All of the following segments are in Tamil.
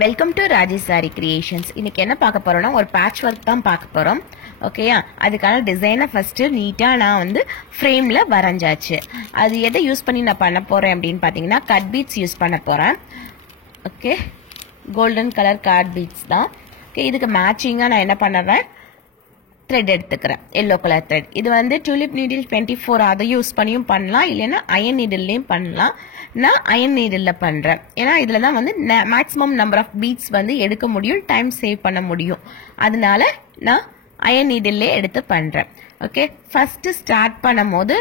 Welcome to Raji sorry creations. இன்னைக்கு என்ன பார்க்க போறோம்னா ஒரு பேட்ச் ஒர்க் தான் பார்க்க போறோம். ஓகேயா, அதுக்கான டிசைனை ஃபர்ஸ்ட் நீட்டா நான் வந்து ஃப்ரேம்ல வரைஞ்சாச்சு. அது எதை யூஸ் பண்ணி நான் பண்ண போறேன் அப்படின்னு பாத்தீங்கன்னா கட் பீட்ஸ் யூஸ் பண்ண போறேன். Okay, golden colour cut beads தான். ஓகே, இதுக்கு மேட்சிங்கா நான் என்ன பண்ணுறேன், த்ரெட் எடுத்துக்கிறேன், எல்லோ கலர் த்ரெட். இது வந்து டூலிப் நீடில் 24 அதை யூஸ் பண்ணியும் பண்ணலாம், இல்லைன்னா அயன் நீடில்லையும் பண்ணலாம். நான் அயன் நீடில் பண்றேன், ஏன்னா இதுல தான் வந்து மேக்ஸிமம் நம்பர் ஆஃப் பீட்ஸ் வந்து எடுக்க முடியும், டைம் சேவ் பண்ண முடியும். அதனால நான் அயன் நீடில்லே எடுத்து பண்றேன். ஓகே, ஃபர்ஸ்ட் ஸ்டார்ட் பண்ணும் போது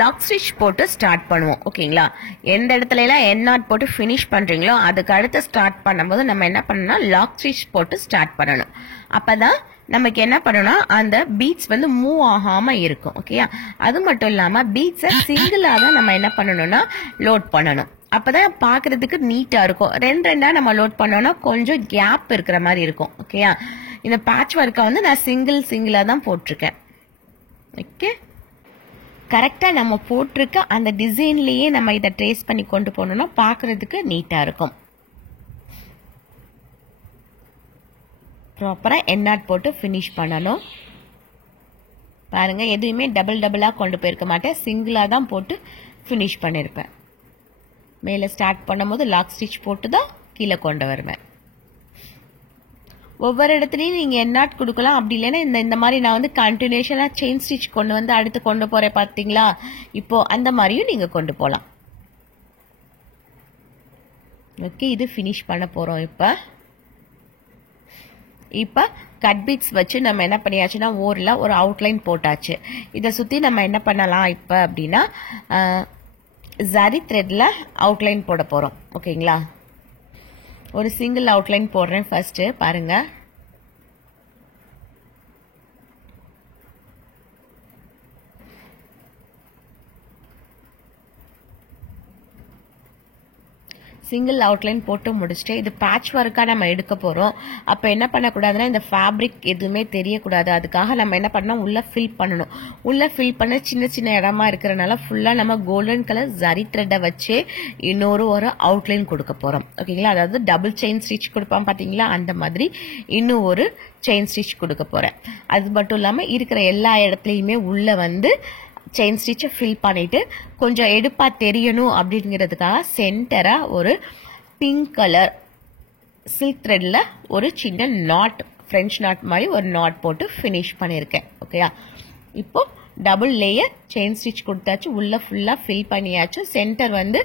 லாக் ஸ்டிச் போட்டு ஸ்டார்ட் பண்ணுவோம். ஓகேங்களா, எந்த இடத்துல எல்லாம் என் நாட் போட்டு ஃபினிஷ் பண்றீங்களோ அதுக்கு அடுத்து ஸ்டார்ட் பண்ணும்போது நம்ம என்ன பண்ணணும்னா லாக் ஸ்டிச் போட்டு ஸ்டார்ட் பண்ணணும். அப்பதான் நமக்கு என்ன பண்ணணும்னா அந்த பீட்ஸ் வந்து மூவ் ஆகாம இருக்கும். ஓகேயா, அது மட்டும் இல்லாம பீட்ஸை சிங்கிளா தான் நம்ம என்ன பண்ணணும்னா லோட் பண்ணணும். அப்பதான் பாக்குறதுக்கு நீட்டா இருக்கும். ரெண்டா நம்ம லோட் பண்ணோம்னா கொஞ்சம் கேப் இருக்கிற மாதிரி இருக்கும். ஓகேயா, இந்த பேட்ச் ஒர்க்கை வந்து நான் சிங்கிளா தான் போட்டிருக்கேன். ஓகே, கரெக்டா நம்ம போட்டிருக்க அந்த டிசைன்லயே நம்ம இதை ட்ரேஸ் பண்ணி கொண்டு போனோம்னா பாக்குறதுக்கு நீட்டா இருக்கும். ப்ராப்பரா எண்ணாட் போட்டு ஃபினிஷ் பண்ணணும். பாருங்க, எதுவுமே டபுளா கொண்டு போயிருக்க மாட்டேன், சிங்கிளா தான் போட்டு ஃபினிஷ் பண்ணிருப்பேன். மேல ஸ்டார்ட் பண்ணும்போது லாக் ஸ்டிச் போட்டு தான் கீழே கொண்டு வருவேன். ஒவ்வொரு இடத்துலயும் நீங்க எண்ணாட் கொடுக்கலாம், அப்படி இல்லைன்னா இந்த மாதிரி நான் வந்து கண்டினியூஷனா செயின் ஸ்டிச் கொண்டு வந்து அடுத்து கொண்டு போறேன் பாத்தீங்களா, இப்போ அந்த மாதிரியும் நீங்க கொண்டு போலாம். ஓகே, இது ஃபினிஷ் பண்ண போறோம். இப்ப கட் பீட்ஸ் வச்சு நம்ம என்ன பண்ணியாச்சுன்னா ஓரில் ஒரு அவுட்லைன் போட்டாச்சு. இதை சுத்தி நம்ம என்ன பண்ணலாம் இப்ப அப்படின்னா ஜரி த்ரெட்ல அவுட்லைன் போட போறோம். ஓகேங்களா, ஒரு சிங்கிள் அவுட்லைன் போடுறேன் ஃபர்ஸ்ட். பாருங்க, சிங்கிள் அவுட்லைன் போட்டு முடிச்சுட்டு இது பேட்ச் ஒர்க்கா நம்ம எடுக்க போறோம். அப்ப என்ன பண்ணக்கூடாதுன்னா இந்த ஃபேப்ரிக் எதுவுமே தெரியக்கூடாது. அதுக்காக நம்ம என்ன பண்ணணும், உள்ள ஃபில் பண்ணணும். உள்ள ஃபில் பண்ண சின்ன சின்ன இடமா இருக்கிறனால ஃபுல்லா நம்ம கோல்டன் கலர் ஜரி த்ரெட்டை வச்சு இன்னொரு அவுட்லைன் கொடுக்க போறோம். ஓகேங்களா, அதாவது டபுள் செயின் ஸ்டிச் கொடுப்பான் பாத்தீங்களா, அந்த மாதிரி இன்னும் ஒரு செயின் ஸ்டிச் கொடுக்க போறேன். அது மட்டும் இல்லாம இருக்கிற எல்லா இடத்துலயுமே உள்ள வந்து செயின் ஸ்டிச்சை ஃபில் பண்ணிட்டு கொஞ்சம் எடுப்பா தெரியணும் அப்படிங்கிறதுக்காக சென்டரா ஒரு பிங்க் கலர் சில்க் த்ரெட்ல ஒரு சின்ன நாட், பிரெஞ்ச் நாட் மாதிரி ஒரு நாட் போட்டு ஃபினிஷ் பண்ணியிருக்கேன். ஓகேயா, இப்போ டபுள் லேயர் செயின் ஸ்டிச் கொடுத்தாச்சு, உள்ள ஃபுல்லா ஃபில் பண்ணியாச்சு. சென்டர் வந்து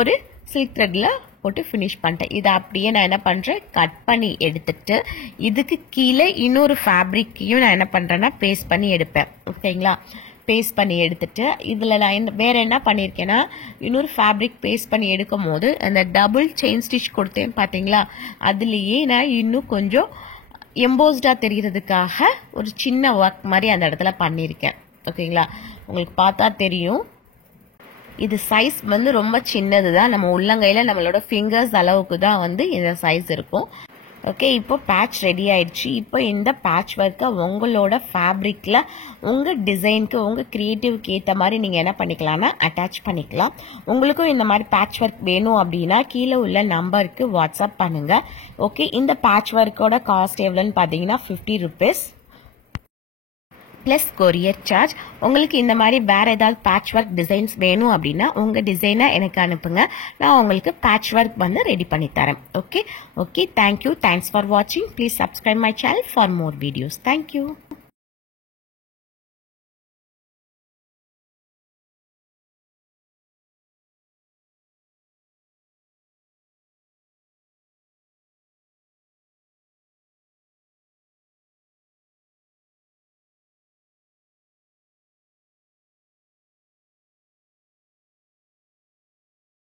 ஒரு சில்க் த்ரெட்ல போட்டு ஃபினிஷ் பண்ணிட்டேன். இதை அப்படியே நான் என்ன பண்றேன், கட் பண்ணி எடுத்துட்டு இதுக்கு கீழே இன்னொரு ஃபேப்ரிக்கையும் நான் என்ன பண்றேன்னா பேஸ்ட் பண்ணி எடுப்பேன். ஓகேங்களா, பேஸ்ட் பண்ணி எடுத்துட்டு இதுல நான் வேற என்ன பண்ணிருக்கேன்னா இன்னொரு ஃபேப்ரிக் பேஸ்ட் பண்ணி எடுக்கும் போது அந்த டபுள் செயின் ஸ்டிச் கொடுத்தேன் பாத்தீங்களா, அதுலயே நான் இன்னும் கொஞ்சம் எம்போஸ்டா தெரியறதுக்காக ஒரு சின்ன ஒர்க் மாதிரி அந்த இடத்துல பண்ணிருக்கேன். ஓகேங்களா, உங்களுக்கு பார்த்தா தெரியும். இது சைஸ் வந்து ரொம்ப சின்னதுதான், நம்ம உள்ளங்கையில நம்மளோட ஃபிங்கர்ஸ் அளவுக்கு தான் வந்து இந்த சைஸ் இருக்கும். ஓகே, இப்போ பேட்ச் ரெடி ஆயிடுச்சு. இப்போ இந்த பேட்ச் ஒர்க்கை உங்களோட ஃபேப்ரிக்ல உங்க டிசைனுக்கு உங்க கிரியேட்டிவ்க்கு ஏற்ற மாதிரி நீங்க என்ன பண்ணிக்கலாம்னா அட்டாச் பண்ணிக்கலாம். உங்களுக்கும் இந்த மாதிரி பேட்ச் ஒர்க் வேணும் அப்படின்னா கீழே உள்ள நம்பருக்கு வாட்ஸ்அப் பண்ணுங்க. ஓகே, இந்த பேட்ச் ஒர்க்கோட காஸ்ட் எவ்வளோன்னு பாத்தீங்கன்னா 50 rupees பிளஸ் கொரியர் சார்ஜ். உங்களுக்கு இந்த மாதிரி வேற ஏதாவது பேட்ச் ஒர்க் டிசைன்ஸ் வேணும் அப்படின்னா உங்க டிசைனை எனக்கு அனுப்புங்க, நான் உங்களுக்கு பேட்ச் ஒர்க் வந்து ரெடி பண்ணி தரேன். ஓகே, தேங்க்யூ, தேங்க்ஸ் ஃபார் வாட்சிங். Please subscribe my channel for more videos. Thank you.